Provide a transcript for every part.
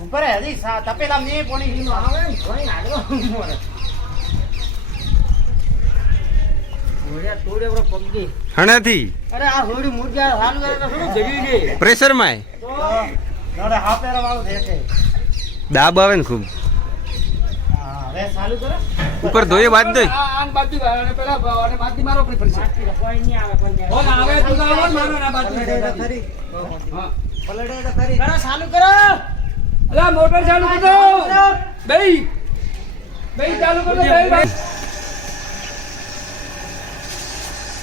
ઉપર હજી તપેલા મે પોણી હીનો આવે ને કોઈ નાડો મોરે મોરિયા તોડે બરો પગી હણાથી અરે આ હોડી મુરજા હાલ કરે તો શું જગી ગઈ પ્રેશર માં નડે હાપેરા વાળું છે દાબ આવે ને ખૂબ હા હવે ચાલુ કરો ઉપર ધોયે બાદ દે આન બાજુ અને પેલા અને બાદી મારો પડી પડશે કોઈ નહીં આવે પણ હો આવે તું આવો મારો ના બાજુ ખરી હા પલડે તો ખરી કરો ચાલુ કરો અલા મોટર ચાલુ કરો બેઈ ચાલુ કરો બેઈ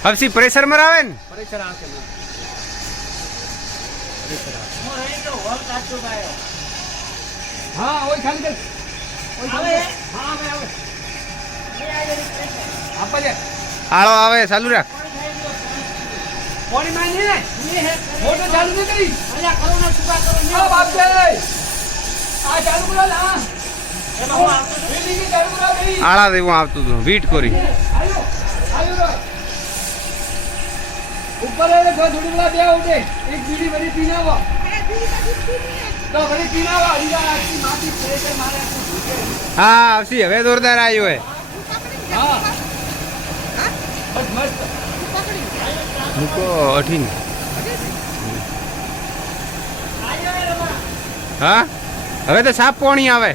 હવસી પ્રેશર માં આવે ને પ્રેશર આવે છે પ્રેશર આવે હું અહીં તો હોલ કાચો ગાયો હા ઓય ખાલી કર ઓય આવે હા આવે આવે એ આ પ્રેશર આપા દે આળો આવે ચાલુ રાખ પાણી માં ને એ હે મોટર ચાલુ ન કરી અલ્યા કરો ના સુકા કરો આ બાપ દે આ ચાલુ કરો લા એમાં હું આવતો બિલ્ડિંગ ચાલુ કરો ભાઈ આળા દેવું આવતું હતું વીટ કરી આયો આયો ઉપર એ થોડીલા બે ઉઠે એક બીડી ભરી પીનાવો તો ભરી પીનાવો અડીલા આખી માટી પ્રેશર મારે હા આવસી હવે જોરદાર આવ્યો હે હા બસ મસ્ત મૂકો અઠીન હા હવે તો સાફ પાણી આવે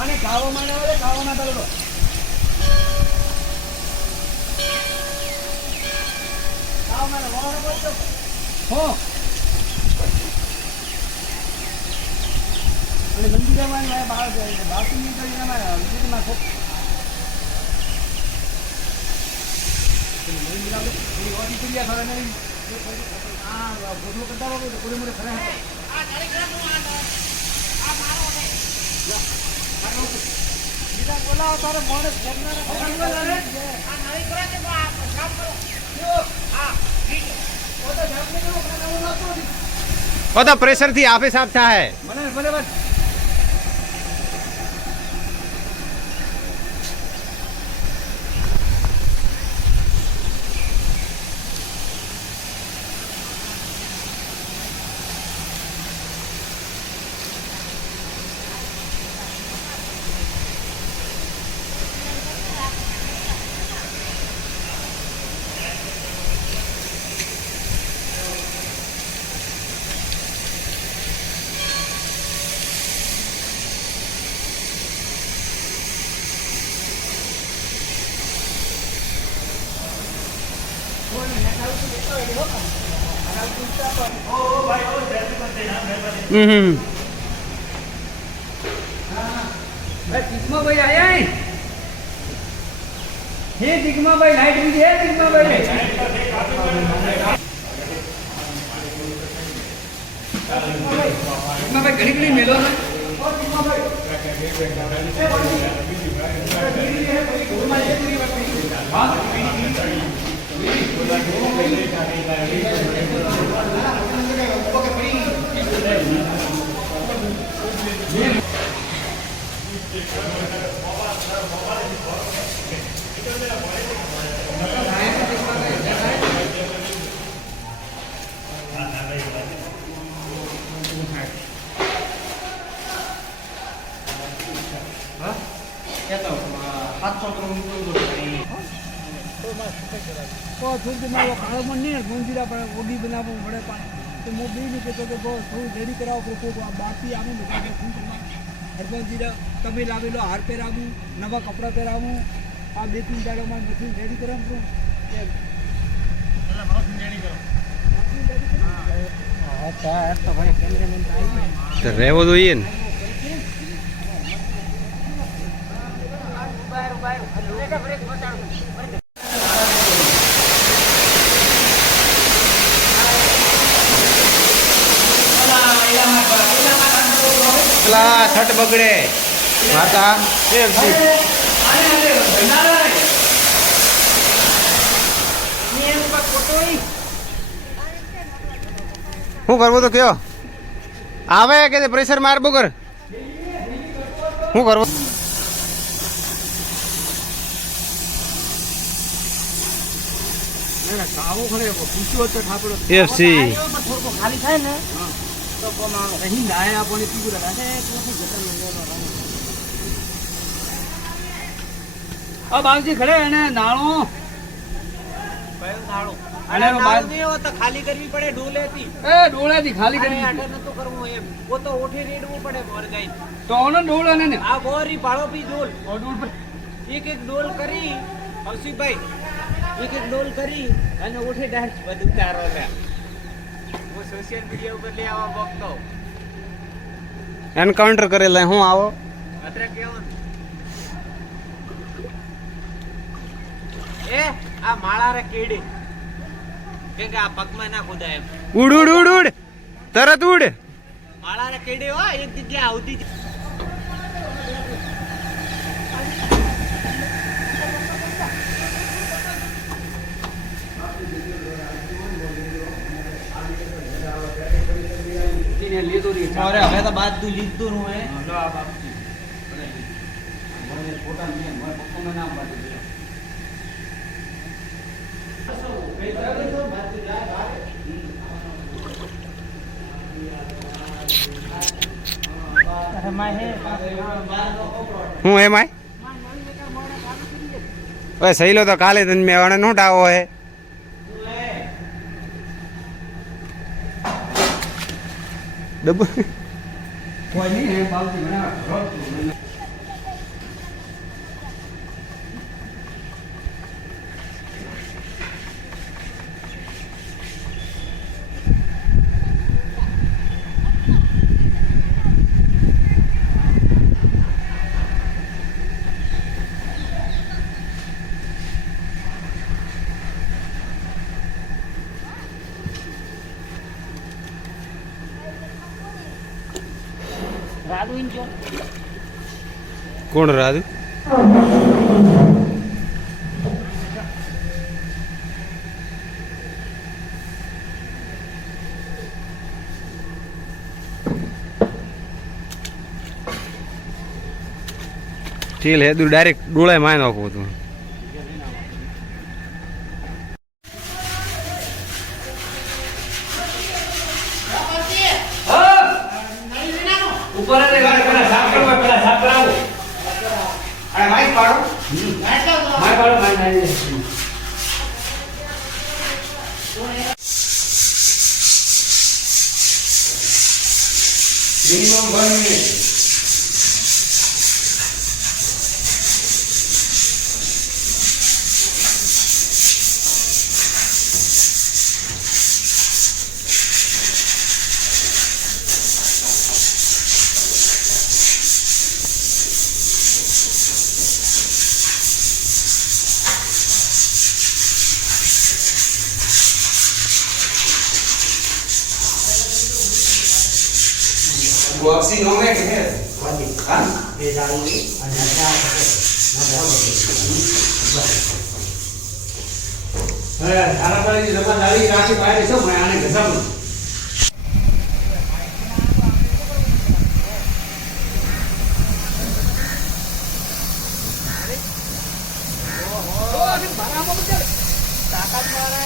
અને ગાવામાં આવે ગાવામાં ચાલો ગાવામાં વાળો બોલતો હો અને મંદિરમાં મેં બહાર બાકી નીકળીને મારા મંદિરમાં ખોટ મંદિરમાં થોડી ઓડી ક્રિયા કરે નહીં આ બોલો કરતા હોય તો કોઈ મોરે ખરા આ કાર્યક્રમ આ મારો છે બીજા બોલાવો તારે મોડે જમનારા આ નવી કરે છે કામ કરો જો આ ઠીક ઓ તો જમને નો બનાવો નતો ઓ તો પ્રેશર થી આપે સાફ થાય મને બરાબર ભાઈ આયા હે દિગમા ભાઈ લાઈટ ઉડી હે દિગમા ભાઈ ઘડી ઘડી મેલો તો થોડું મારો કાળો મન નહીં ગુંજીરા પર ઓડી બનાવવું પડે પણ તો હું બી નહીં કહેતો કે બહુ થોડું રેડી કરાવો કે કોઈ બાકી આવું બધા હરબંજીરા તમે લાવેલો હાર પહેરાવું નવા કપડાં પહેરાવું આ 2-3 દાડામાં મશીન રેડી કરાવું તો રહેવો જોઈએ ને. પેલા છઠ બગડે માતા શું કરવું તો કયો આવે કે પ્રેશર માર બગર શું કરવું એફસી ખાલી થાય ને તો અહીં નાય આપણને પીવું રાખે બાવજી ખડે એને નાણો ખાલી કરવી પડે ડોલેથી એ ડોળાથી ખાલી કરી નતો કરવું એમ વો તો ઓઠે રેડવું પડે બોર ગઈ તો ઓનો ડોળા ને આ બોરી ભાળો પી ડોલ ડોળ પર એક ડોલ કરી હવસીભાઈ એક ડોલ કરી અને ઓઠે ડાન્સ બધું તારો લે હું સોશિયલ મીડિયા ઉપર લે આવા બકતો એન્કાઉન્ટર કરેલા હું આવો અત્ર કેવું એ આ માળા રે કેડી કે આ પગમાં ના ખોદા એમ ઉડ ઉડ ઉડ ઉડ તરત ઉડ માળા રે કેડી હો એક જગ્યા આવતી અરે હવે તો બાદ તું લીધું નું હે લો આ બાપજી મને ફોટા નહીં મને પપ્પાનું નામ પાડી દે હું એમ આય ઓય સહીલો તો કાલે તને મેવાણે નો ટાવો હે ડબ્બુ કોઈ નહીં હે બાપજી મને રોજ રાડુ ઇન્જો કોણ રાધુ ઠીલ હે તું ડાયરેક્ટ ડોળાય માય નાખું તું ઉપર પેલા સાફ કરવા પેલા સાફ કરાવો અરે માઈક પાડો માઈક પાડો માઈક મિનિમમ 1 મિનિટ बॉक्सिंग हो गया है हां એ જાળી અને આ અરે આના પર જમા દાડી રાખી બહાર છો મેં આને ગસમ તાકાત મારે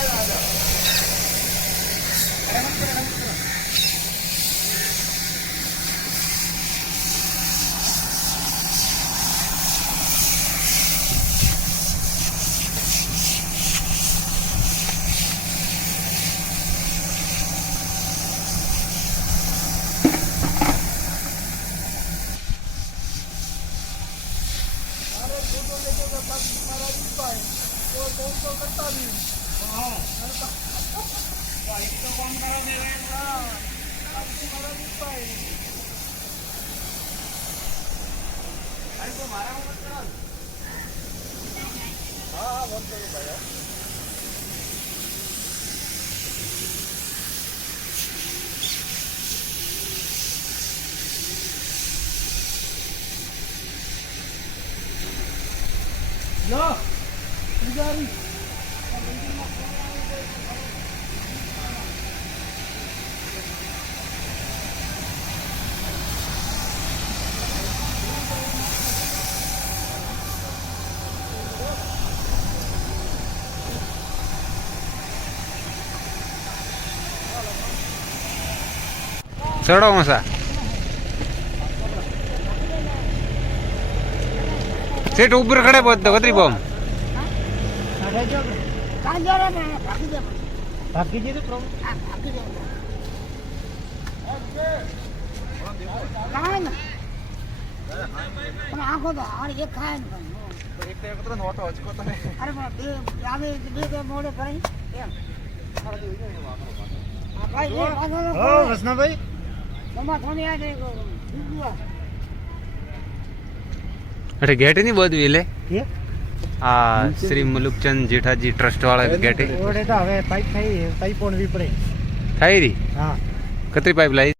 ચડો મસા સીટ ઉપર ખડે પહોંચતો કતરી બોમ આખો તો આ એક ખાય ને અરે પણ બે મોડે ભરાઈ એમ વસનાભાઈ તમાર થોડી આ જાય અરે ગેટ ની બધું લે આ શ્રી મુલુકચંદ જેઠાજી ટ્રસ્ટ વાળા ગેટ ઓડે તો હવે પાઇપ થઈ પાઇપ પણ વી પડે થઈ રહી હા કતરી પાઇપ લાવી